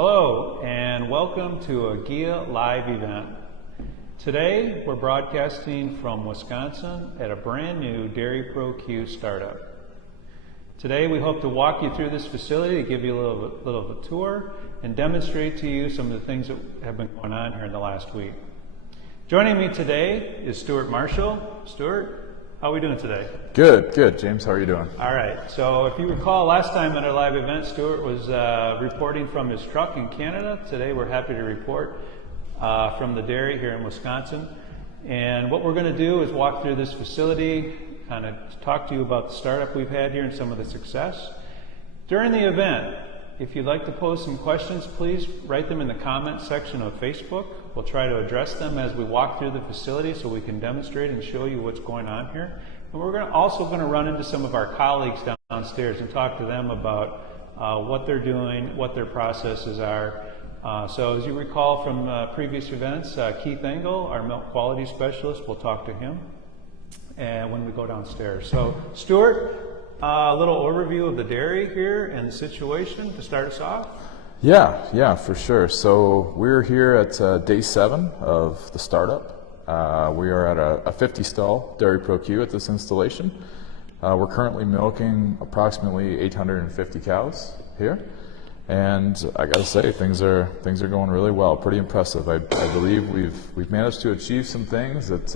Hello and welcome to a GEA live event. Today we're broadcasting from Wisconsin at a brand new DairyProQ startup. Today we hope to walk you through this facility, to give you a little of a tour and demonstrate to you some of the things that have been going on here in the last week. Joining me today is Stuart Marshall. Stuart, how are we doing today? Good, James. How are you doing? All right. So if you recall, last time at our live event, Stuart was reporting from his truck in Canada. Today we're happy to report from the dairy here in Wisconsin. And what we're going to do is walk through this facility, kind of talk to you about the startup we've had here and some of the success. During the event, if you'd like to pose some questions, please write them in the comments section of Facebook. We'll try to address them as we walk through the facility so we can demonstrate and show you what's going on here. And we're also going to run into some of our colleagues downstairs and talk to them about what they're doing, what their processes are. So as you recall from previous events, Keith Engel, our milk quality specialist, we'll talk to him and when we go downstairs. So Stuart, a little overview of the dairy here and the situation to start us off. Yeah, for sure. So we're here at day 7 of the startup. We are at a 50 stall DairyProQ at this installation. We're currently milking approximately 850 cows here, and I gotta say things are going really well. Pretty impressive. I believe we've managed to achieve some things that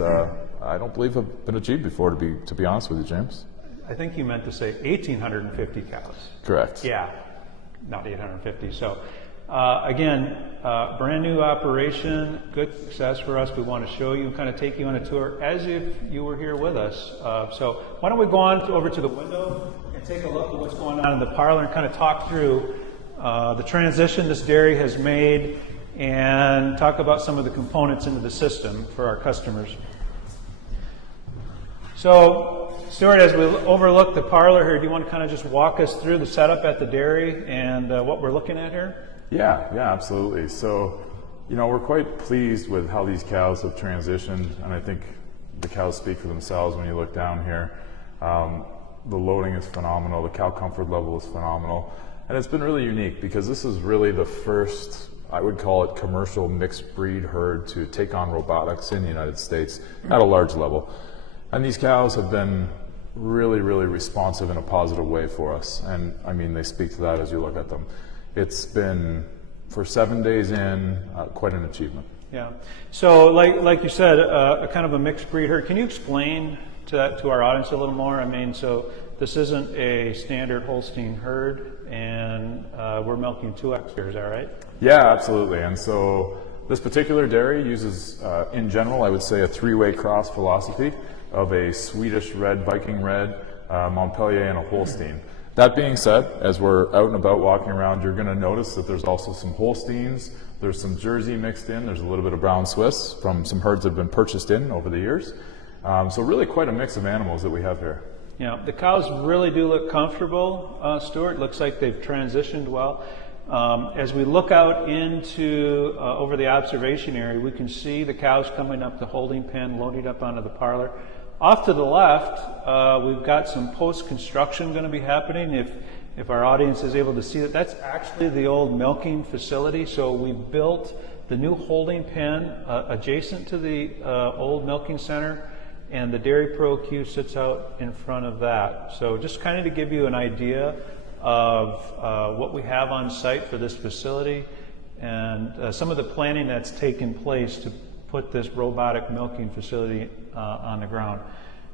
I don't believe have been achieved before. To be honest with you, James. I think you meant to say 1,850 cows. Correct. Yeah, not 850. So again, brand new operation, good success for us. We want to show you and kind of take you on a tour as if you were here with us. So why don't we go on over to the window and take a look at what's going on in the parlor and kind of talk through the transition this dairy has made and talk about some of the components into the system for our customers. So, Stuart, as we overlook the parlor here, do you want to kind of just walk us through the setup at the dairy and what we're looking at here? Yeah, absolutely. So, we're quite pleased with how these cows have transitioned, and I think the cows speak for themselves when you look down here. The loading is phenomenal, the cow comfort level is phenomenal, and it's been really unique because this is really the first, I would call it, commercial mixed breed herd to take on robotics in the United States at a large level. And these cows have been really responsive in a positive way for us. And I mean, they speak to that as you look at them. It's been, for 7 days in, quite an achievement. Yeah. So like you said, a kind of a mixed breed herd. Can you explain to our audience a little more? I mean, so this isn't a standard Holstein herd, and we're milking 2X here, is that right? Yeah, absolutely. And so this particular dairy uses, in general, I would say a 3-way cross philosophy of a Swedish red, Viking red, Montpellier, and a Holstein. That being said, as we're out and about walking around, you're going to notice that there's also some Holsteins, there's some Jersey mixed in, there's a little bit of brown Swiss from some herds that have been purchased in over the years. So really quite a mix of animals that we have here. Yeah, the cows really do look comfortable, Stuart. Looks like they've transitioned well. As we look out into over the observation area, we can see the cows coming up the holding pen, loading up onto the parlor. Off to the left, we've got some post-construction going to be happening. If our audience is able to see that, that's actually the old milking facility. So we built the new holding pen adjacent to the old milking center, and the DairyProQ sits out in front of that. So just kind of to give you an idea of what we have on site for this facility and some of the planning that's taken place to put this robotic milking facility on the ground.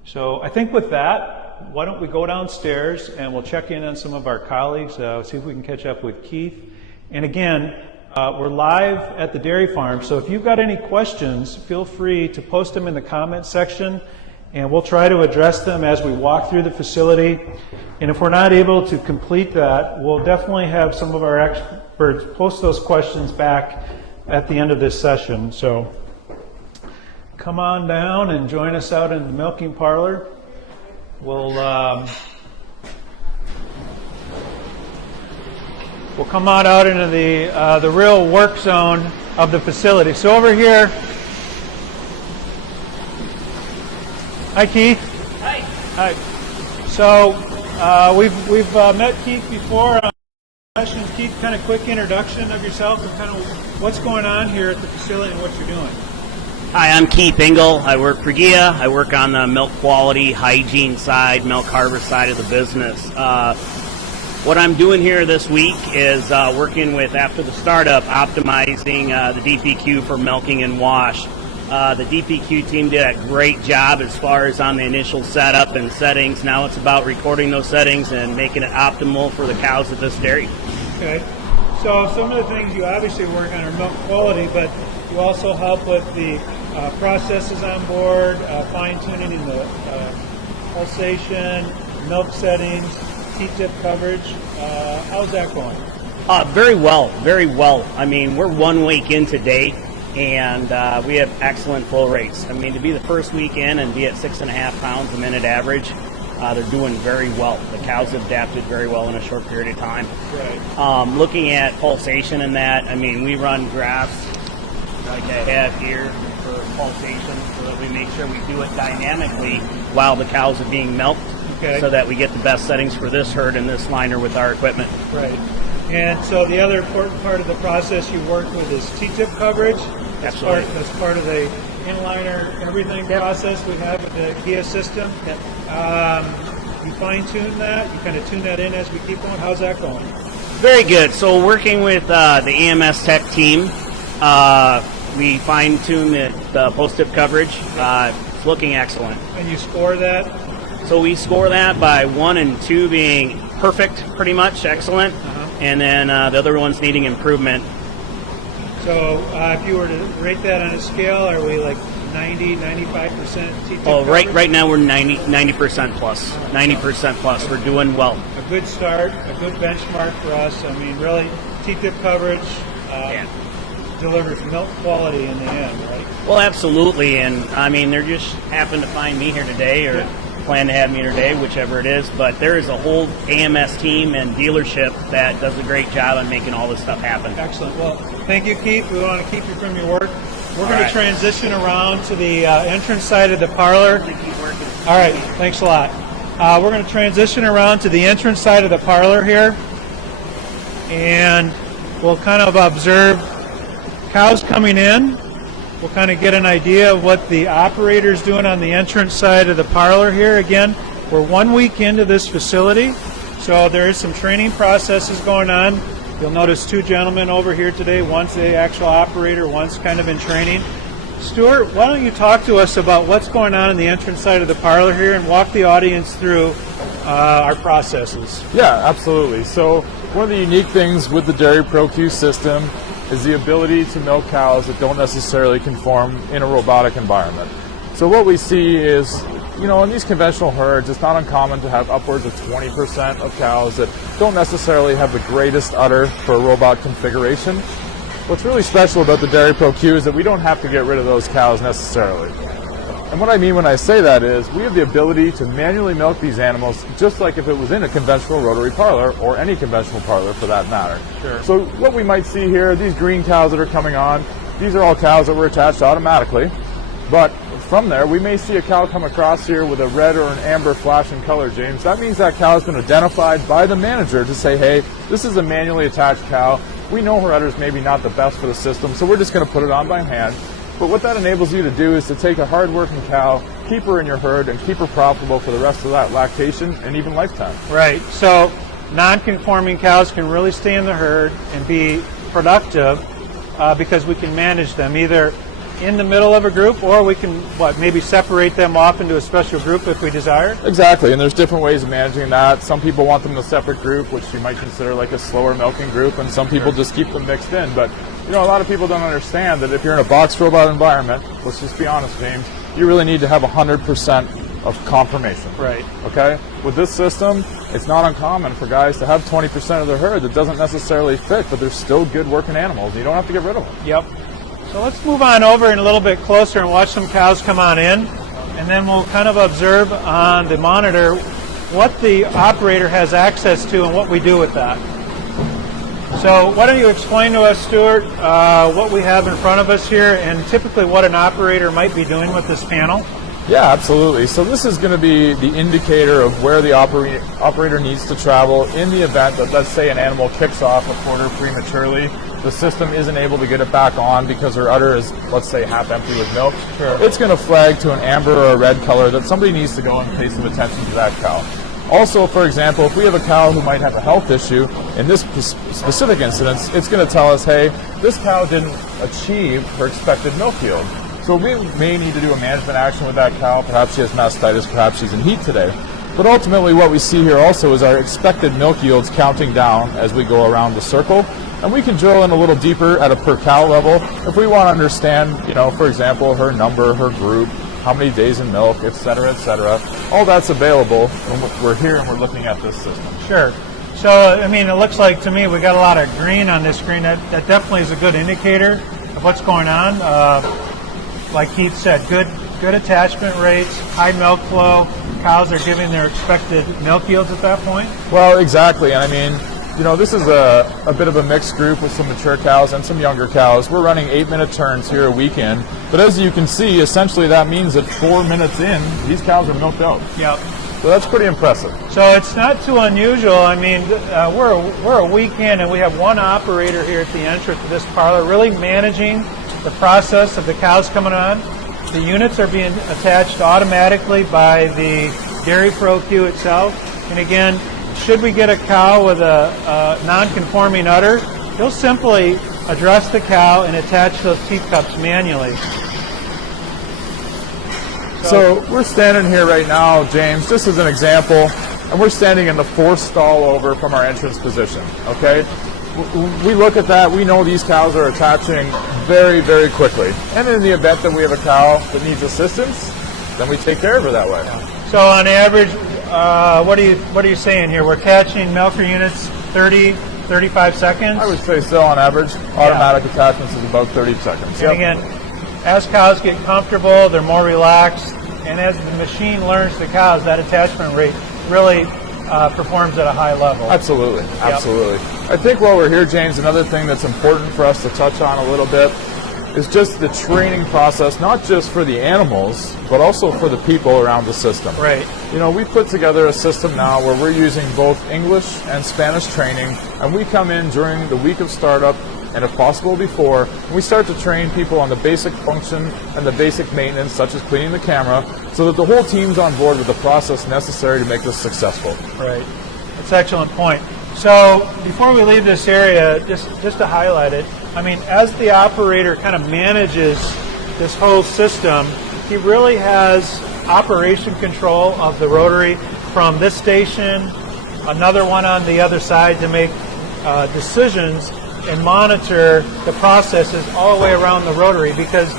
So I think with that, why don't we go downstairs and we'll check in on some of our colleagues, see if we can catch up with Keith. And again, we're live at the dairy farm, so if you've got any questions, feel free to post them in the comments section, and we'll try to address them as we walk through the facility. And if we're not able to complete that, we'll definitely have some of our experts post those questions back at the end of this session. So come on down and join us out in the milking parlor. We'll come on out into the real work zone of the facility. So over here, hi Keith. Hi. So we've met Keith before Keith, kind of quick introduction of yourself and kind of what's going on here at the facility and what you're doing. Hi, I'm Keith Engel. I work for GEA. I work on the milk quality, hygiene side, milk harvest side of the business. What I'm doing here this week is working with, after the startup, optimizing the DPQ for milking and wash. The DPQ team did a great job as far as on the initial setup and settings. Now it's about recording those settings and making it optimal for the cows at this dairy. Okay. So some of the things you obviously work on are milk quality, but you also help with the processes on board, fine-tuning in the pulsation, milk settings, T-tip coverage. How's that going? Very well, very well. I mean, we're 1 week in today, and we have excellent flow rates. I mean, to be the first week in and be at 6.5 pounds a minute average, they're doing very well. The cows have adapted very well in a short period of time. Right. Looking at pulsation and that, I mean, we run graphs like I have here for pulsation so that we make sure we do it dynamically while the cows are being milked, Okay. so that we get the best settings for this herd and this liner with our equipment. Right. And so the other important part of the process you work with is T-tip coverage. Absolutely. That's part of the inliner everything process we have with the GEA system. Yep. You fine-tune that? You kind of tune that in as we keep going? How's that going? Very good. So working with the EMS tech team, we fine-tune the post-tip coverage. It's looking excellent. And you score that? So we score that by 1 and 2 being perfect, pretty much, excellent, and then the other one's needing improvement. So if you were to rate that on a scale, are we like 90, 95% T-tip Oh, coverage? right now we're 90% plus. 90% plus. We're doing well. A good start, a good benchmark for us. I mean, really, T-tip coverage delivers milk quality in the end, right? Well, absolutely, and I mean, they're just happened to find me here today, or plan to have me here today, whichever it is, but there is a whole AMS team and dealership that does a great job on making all this stuff happen. Excellent. Well, thank you, Keith. We want to keep you from your work. We're going right. to transition around to the entrance side of the parlor. Keep working. All right, thanks a lot. We're going to transition around to the entrance side of the parlor here, and we'll kind of observe cows coming in. We'll kind of get an idea of what the operator's doing on the entrance side of the parlor here. Again, we're 1 week into this facility, so there is some training processes going on. You'll notice 2 gentlemen over here today. One's the actual operator, one's kind of in training. Stuart, why don't you talk to us about what's going on in the entrance side of the parlor here and walk the audience through our processes. Yeah, absolutely. So one of the unique things with the DairyProQ system is the ability to milk cows that don't necessarily conform in a robotic environment. So what we see is, in these conventional herds, it's not uncommon to have upwards of 20% of cows that don't necessarily have the greatest udder for a robot configuration. What's really special about the DairyProQ is that we don't have to get rid of those cows necessarily. And what I mean when I say that is we have the ability to manually milk these animals just like if it was in a conventional rotary parlor or any conventional parlor for that matter. Sure. So what we might see here, these green cows that are coming on, these are all cows that were attached automatically. But from there, we may see a cow come across here with a red or an amber flashing color, James. That means that cow has been identified by the manager to say, hey, this is a manually attached cow. We know her udder is maybe not the best for the system, so we're just going to put it on by hand. But what that enables you to do is to take a hard-working cow, keep her in your herd, and keep her profitable for the rest of that lactation and even lifetime. Right. So non-conforming cows can really stay in the herd and be productive because we can manage them either in the middle of a group, or we can maybe separate them off into a special group if we desire. Exactly, and there's different ways of managing that. Some people want them in a separate group, which you might consider like a slower milking group, and some people just keep them mixed in. But a lot of people don't understand that if you're in a box robot environment, let's just be honest, James, you really need to have 100% of conformation. Right. Okay? With this system, it's not uncommon for guys to have 20% of their herd that doesn't necessarily fit, but they're still good working animals. You don't have to get rid of them. Yep. So let's move on over and a little bit closer and watch some cows come on in, and then we'll kind of observe on the monitor what the operator has access to and what we do with that. So why don't you explain to us, Stuart, what we have in front of us here and typically what an operator might be doing with this panel? Yeah, absolutely. So this is going to be the indicator of where the operator needs to travel in the event that, let's say, an animal kicks off a quarter prematurely. The system isn't able to get it back on because her udder is, let's say, half empty with milk. Sure. It's going to flag to an amber or a red color that somebody needs to go and pay some attention to that cow. Also, for example, if we have a cow who might have a health issue, in this specific instance, it's going to tell us, hey, this cow didn't achieve her expected milk yield. So we may need to do a management action with that cow. Perhaps she has mastitis, perhaps she's in heat today. But ultimately what we see here also is our expected milk yields counting down as we go around the circle. And we can drill in a little deeper at a per cow level if we want to understand, for example, her number, her group, how many days in milk, et cetera, et cetera. All that's available when we're here and we're looking at this system. Sure. So, I mean, it looks like to me we got a lot of green on this screen. That definitely is a good indicator of what's going on. Like Keith said, good attachment rates, high milk flow. Cows are giving their expected milk yields at that point. Well, exactly. And I mean, this is a bit of a mixed group with some mature cows and some younger cows. We're running 8-minute turns here a weekend. But as you can see, essentially that means that 4 minutes in, these cows are milked out. Yep. So that's pretty impressive. So it's not too unusual. I mean, we're a weekend and we have one operator here at the entrance of this parlor really managing the process of the cows coming on. The units are being attached automatically by the DairyProQ itself. And again, should we get a cow with a non-conforming udder, you'll simply address the cow and attach those teat cups manually. So we're standing here right now, James, just as an example, and we're standing in the fourth stall over from our entrance position, okay? We look at that, we know these cows are attaching very, very quickly. And in the event that we have a cow that needs assistance, then we take care of her that way. So on average, what are you saying here? We're attaching milker units 30, 35 seconds? I would say so on average. Automatic attachments is about 30 seconds. And again, as cows get comfortable, they're more relaxed, and as the machine learns the cows, that attachment rate really performs at a high level. Absolutely, absolutely. I think while we're here, James, another thing that's important for us to touch on a little bit is just the training process, not just for the animals, but also for the people around the system. Right. We've put together a system now where we're using both English and Spanish training, and we come in during the week of startup, and if possible before, and we start to train people on the basic function and the basic maintenance, such as cleaning the camera, so that the whole team's on board with the process necessary to make this successful. Right. That's an excellent point. So before we leave this area, just to highlight it, I mean, as the operator kind of manages this whole system, he really has operation control of the rotary from this station, another one on the other side to make decisions and monitor the processes all the way around the rotary, because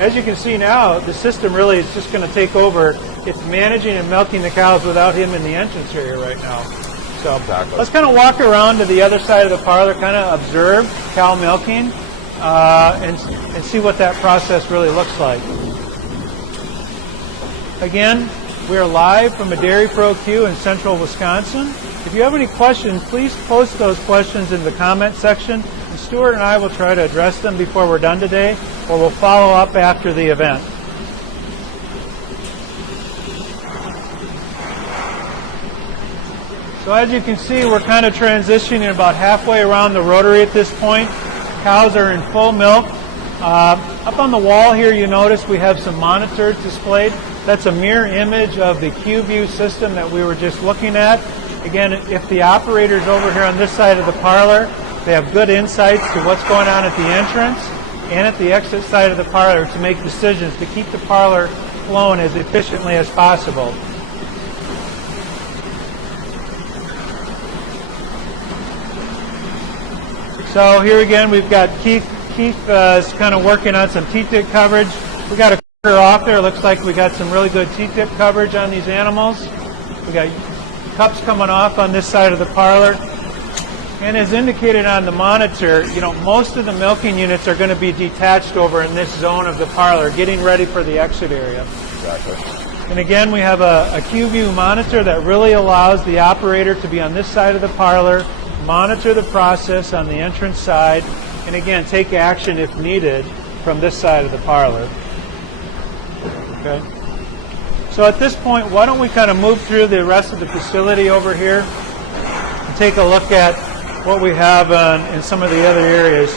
as you can see now, the system really is just going to take over. It's managing and milking the cows without him in the entrance area right now. So exactly. Let's kind of walk around to the other side of the parlor, kind of observe cow milking, and see what that process really looks like. Again, we are live from a DairyProQ in central Wisconsin. If you have any questions, please post those questions in the comment section, and Stuart and I will try to address them before we're done today, or we'll follow up after the event. So as you can see, we're kind of transitioning about halfway around the rotary at this point. Cows are in full milk. Up on the wall here, you notice we have some monitors displayed. That's a mirror image of the QView system that we were just looking at. Again, if the operator's over here on this side of the parlor, they have good insights to what's going on at the entrance and at the exit side of the parlor to make decisions to keep the parlor flowing as efficiently as possible. So here again, we've got Keith is kind of working on some T-tip coverage. We got a quarter off there. Looks like we got some really good T-tip coverage on these animals. We got cups coming off on this side of the parlor. And as indicated on the monitor, most of the milking units are going to be detached over in this zone of the parlor, getting ready for the exit area. Exactly. And again, we have a QView monitor that really allows the operator to be on this side of the parlor, monitor the process on the entrance side, and again, take action if needed from this side of the parlor. Okay. So at this point, why don't we kind of move through the rest of the facility over here and take a look at what we have in some of the other areas.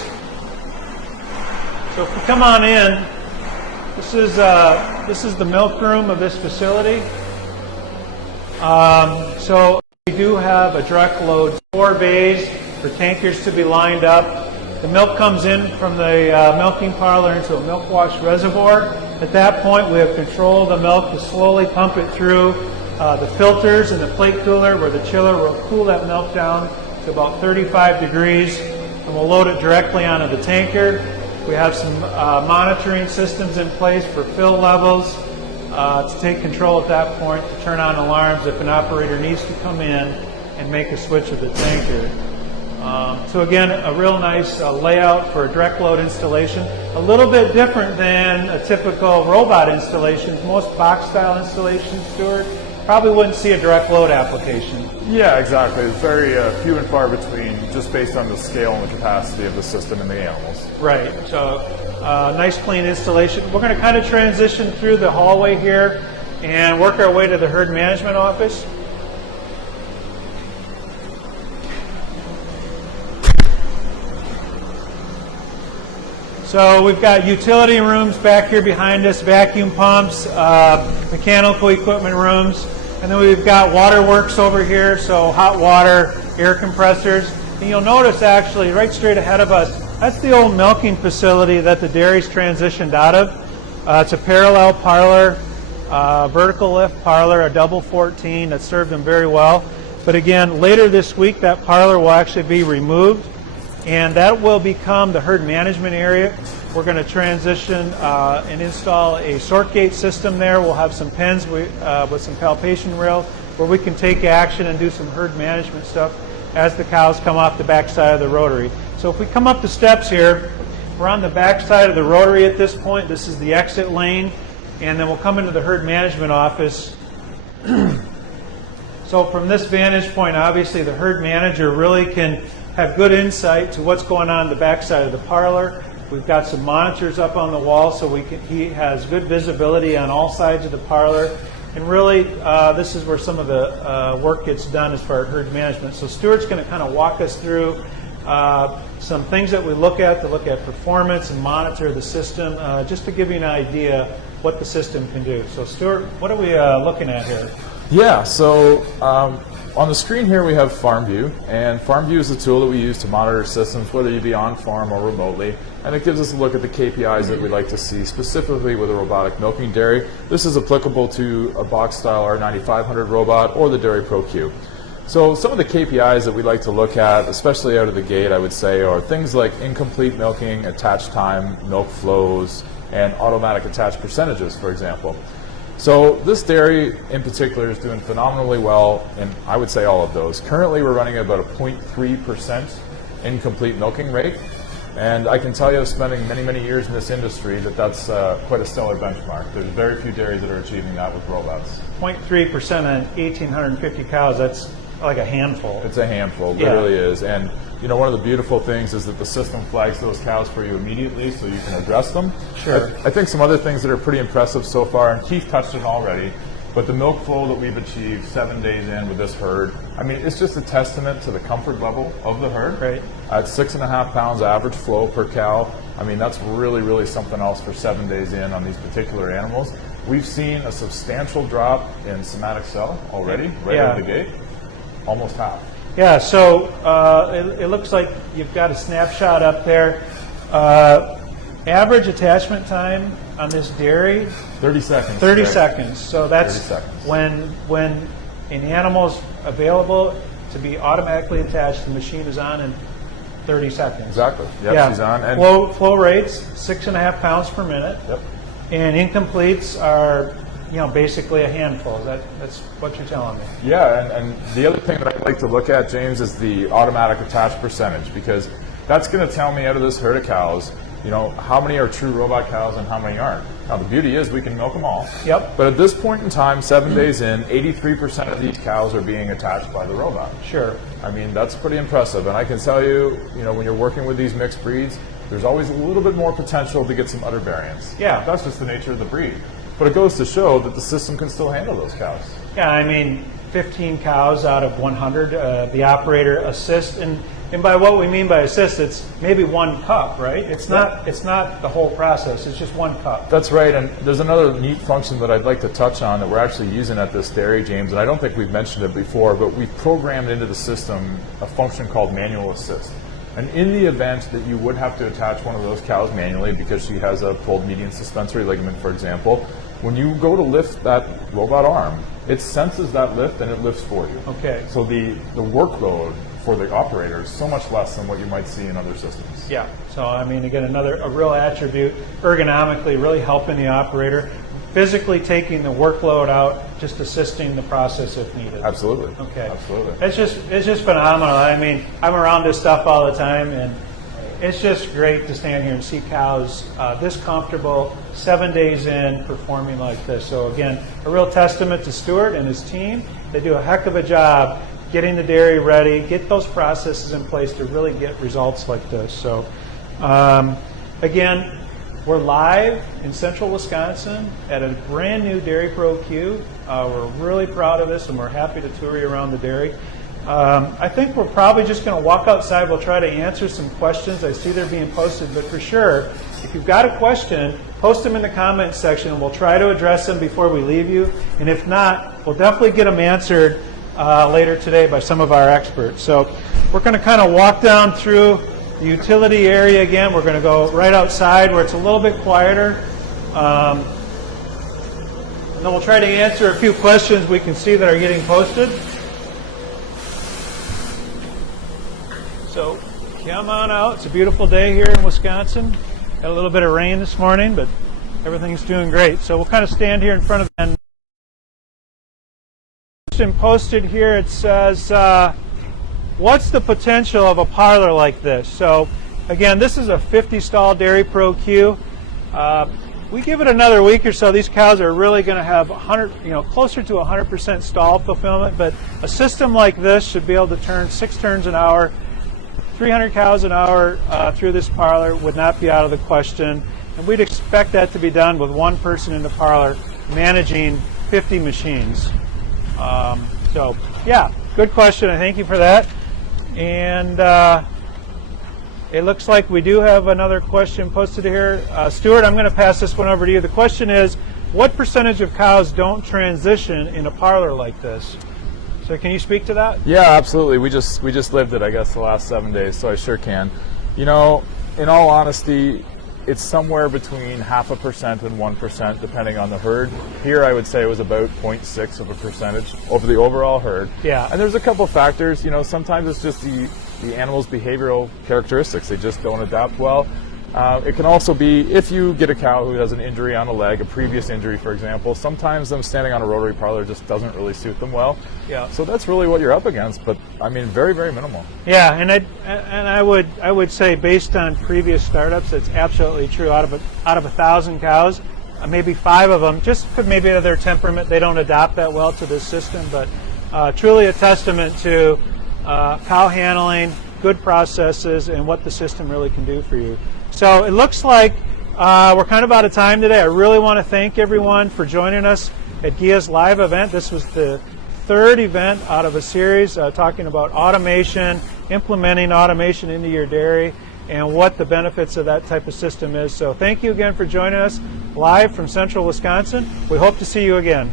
So if we come on in, this is the milk room of this facility. So we do have a direct load, 4 bays for tankers to be lined up. The milk comes in from the milking parlor into a milk wash reservoir. At that point, we have control of the milk to slowly pump it through the filters and the plate cooler, where the chiller will cool that milk down to about 35 degrees, and we'll load it directly onto the tanker. We have some monitoring systems in place for fill levels to take control at that point, to turn on alarms if an operator needs to come in and make a switch of the tanker. So again, a real nice layout for a direct load installation. A little bit different than a typical robot installation. Most box style installations, Stuart, probably wouldn't see a direct load application. Yeah, exactly. It's very few and far between, just based on the scale and the capacity of the system and the animals. Right. So nice clean installation. We're going to kind of transition through the hallway here and work our way to the herd management office. So we've got utility rooms back here behind us, vacuum pumps, mechanical equipment rooms, and then we've got waterworks over here, so hot water, air compressors. And you'll notice actually right straight ahead of us, that's the old milking facility that the dairy's transitioned out of. It's a parallel parlor, vertical lift parlor, a double 14 that served them very well. But again, later this week that parlor will actually be removed, and that will become the herd management area. We're going to transition and install a sort gate system there. We'll have some pens with some palpation rail where we can take action and do some herd management stuff as the cows come off the backside of the rotary. So if we come up the steps here, we're on the backside of the rotary at this point. This is the exit lane, and then we'll come into the herd management office. So from this vantage point, obviously the herd manager really can have good insight to what's going on the backside of the parlor. We've got some monitors up on the wall, so he has good visibility on all sides of the parlor. And really, this is where some of the work gets done as far as herd management. So Stuart's going to kind of walk us through some things that we look at to look at performance and monitor the system, just to give you an idea what the system can do. So Stuart, what are we looking at here? Yeah, so on the screen here we have Farmview, and Farmview is a tool that we use to monitor systems, whether you be on farm or remotely, and it gives us a look at the KPIs that we like to see, specifically with a robotic milking dairy. This is applicable to a box style R9500 robot or the DairyProQ. So some of the KPIs that we like to look at, especially out of the gate, I would say, are things like incomplete milking, attach time, milk flows, and automatic attach percentages, for example. So this dairy in particular is doing phenomenally well, and I would say all of those. Currently we're running at about a 0.3% incomplete milking rate, and I can tell you, spending many, many years in this industry, that that's quite a stellar benchmark. There's very few dairies that are achieving that with robots. 0.3% on 1,850 cows, that's like a handful. It's a handful, it really is. And you know, one of the beautiful things is that the system flags those cows for you immediately so you can address them. Sure. I think some other things that are pretty impressive so far, and Keith touched it already, but the milk flow that we've achieved 7 days in with this herd, I mean, it's just a testament to the comfort level of the herd. Right. At 6.5 pounds average flow per cow, I mean, that's really, really something else for 7 days in on these particular animals. We've seen a substantial drop in somatic cell already, right out of the gate, almost half. Yeah, so it looks like you've got a snapshot up there. Average attachment time on this dairy? 30 seconds. 30 seconds. So that's 30 seconds. when an animal's available to be automatically attached, the machine is on in 30 seconds. Exactly. Yep, she's on. And flow rates, 6.5 pounds per minute. Yep. And incompletes are, you know, basically a handful. That's what you're telling me. Yeah, and the other thing that I like to look at, James, is the automatic attach percentage, because that's going to tell me out of this herd of cows, you know, how many are true robot cows and how many aren't. Now, the beauty is we can milk them all. Yep. But at this point in time, 7 days in, 83% of these cows are being attached by the robot. Sure. I mean, that's pretty impressive. And I can tell you, you know, when you're working with these mixed breeds, there's always a little bit more potential to get some udder variance. Yeah. That's just the nature of the breed. But it goes to show that the system can still handle those cows. Yeah, I mean, 15 cows out of 100, the operator assists, and by what we mean by assist, it's maybe 1 cup, right? It's not the whole process, it's just 1 cup. That's right, and there's another neat function that I'd like to touch on that we're actually using at this dairy, James, and I don't think we've mentioned it before, but we've programmed into the system a function called manual assist. And in the event that you would have to attach one of those cows manually because she has a pulled median suspensory ligament, for example, when you go to lift that robot arm, it senses that lift and it lifts for you. Okay. So the workload for the operator is so much less than what you might see in other systems. Yeah, so I mean, again, a real attribute, ergonomically really helping the operator, physically taking the workload out, just assisting the process if needed. Absolutely. Okay. Absolutely. It's just phenomenal. I mean, I'm around this stuff all the time, and it's just great to stand here and see cows this comfortable, 7 days in, performing like this. So again, a real testament to Stuart and his team. They do a heck of a job getting the dairy ready, get those processes in place to really get results like this. So again, we're live in central Wisconsin at a brand new DairyProQ. We're really proud of this, and we're happy to tour you around the dairy. I think we're probably just going to walk outside. We'll try to answer some questions. I see they're being posted, but for sure, if you've got a question, post them in the comments section, and we'll try to address them before we leave you. And if not, we'll definitely get them answered later today by some of our experts. So we're going to kind of walk down through the utility area again. We're going to go right outside where it's a little bit quieter. And then we'll try to answer a few questions we can see that are getting posted. So come on out. It's a beautiful day here in Wisconsin. Got a little bit of rain this morning, but everything's doing great. So we'll kind of stand here in front of them. Question posted here, it says, what's the potential of a parlor like this? So again, this is a 50-stall DairyProQ. We give it another week or so, these cows are really going to have 100, closer to 100% stall fulfillment, but a system like this should be able to turn 6 turns an hour. 300 cows an hour through this parlor would not be out of the question, and we'd expect that to be done with one person in the parlor managing 50 machines. So yeah, good question. I thank you for that. And it looks like we do have another question posted here. Stuart, I'm going to pass this one over to you. The question is, what percentage of cows don't transition in a parlor like this? So can you speak to that? Yeah, absolutely. We just lived it, I guess, the last 7 days, so I sure can. In all honesty, it's somewhere between 0.5% and 1%, depending on the herd. Here, I would say it was about 0.6 of a percentage over the overall herd. Yeah. And there's a couple factors. Sometimes it's just the animal's behavioral characteristics. They just don't adapt well. It can also be if you get a cow who has an injury on a leg, a previous injury, for example, sometimes them standing on a rotary parlor just doesn't really suit them well. Yeah. So that's really what you're up against, but I mean, very, very minimal. Yeah, and I would say based on previous startups, it's absolutely true. Out of 1,000 cows, maybe 5 of them, just maybe their temperament, they don't adapt that well to this system, but truly a testament to cow handling, good processes, and what the system really can do for you. So it looks like we're kind of out of time today. I really want to thank everyone for joining us at GEA's live event. This was the 3rd event out of a series talking about automation, implementing automation into your dairy, and what the benefits of that type of system is. So thank you again for joining us live from central Wisconsin. We hope to see you again.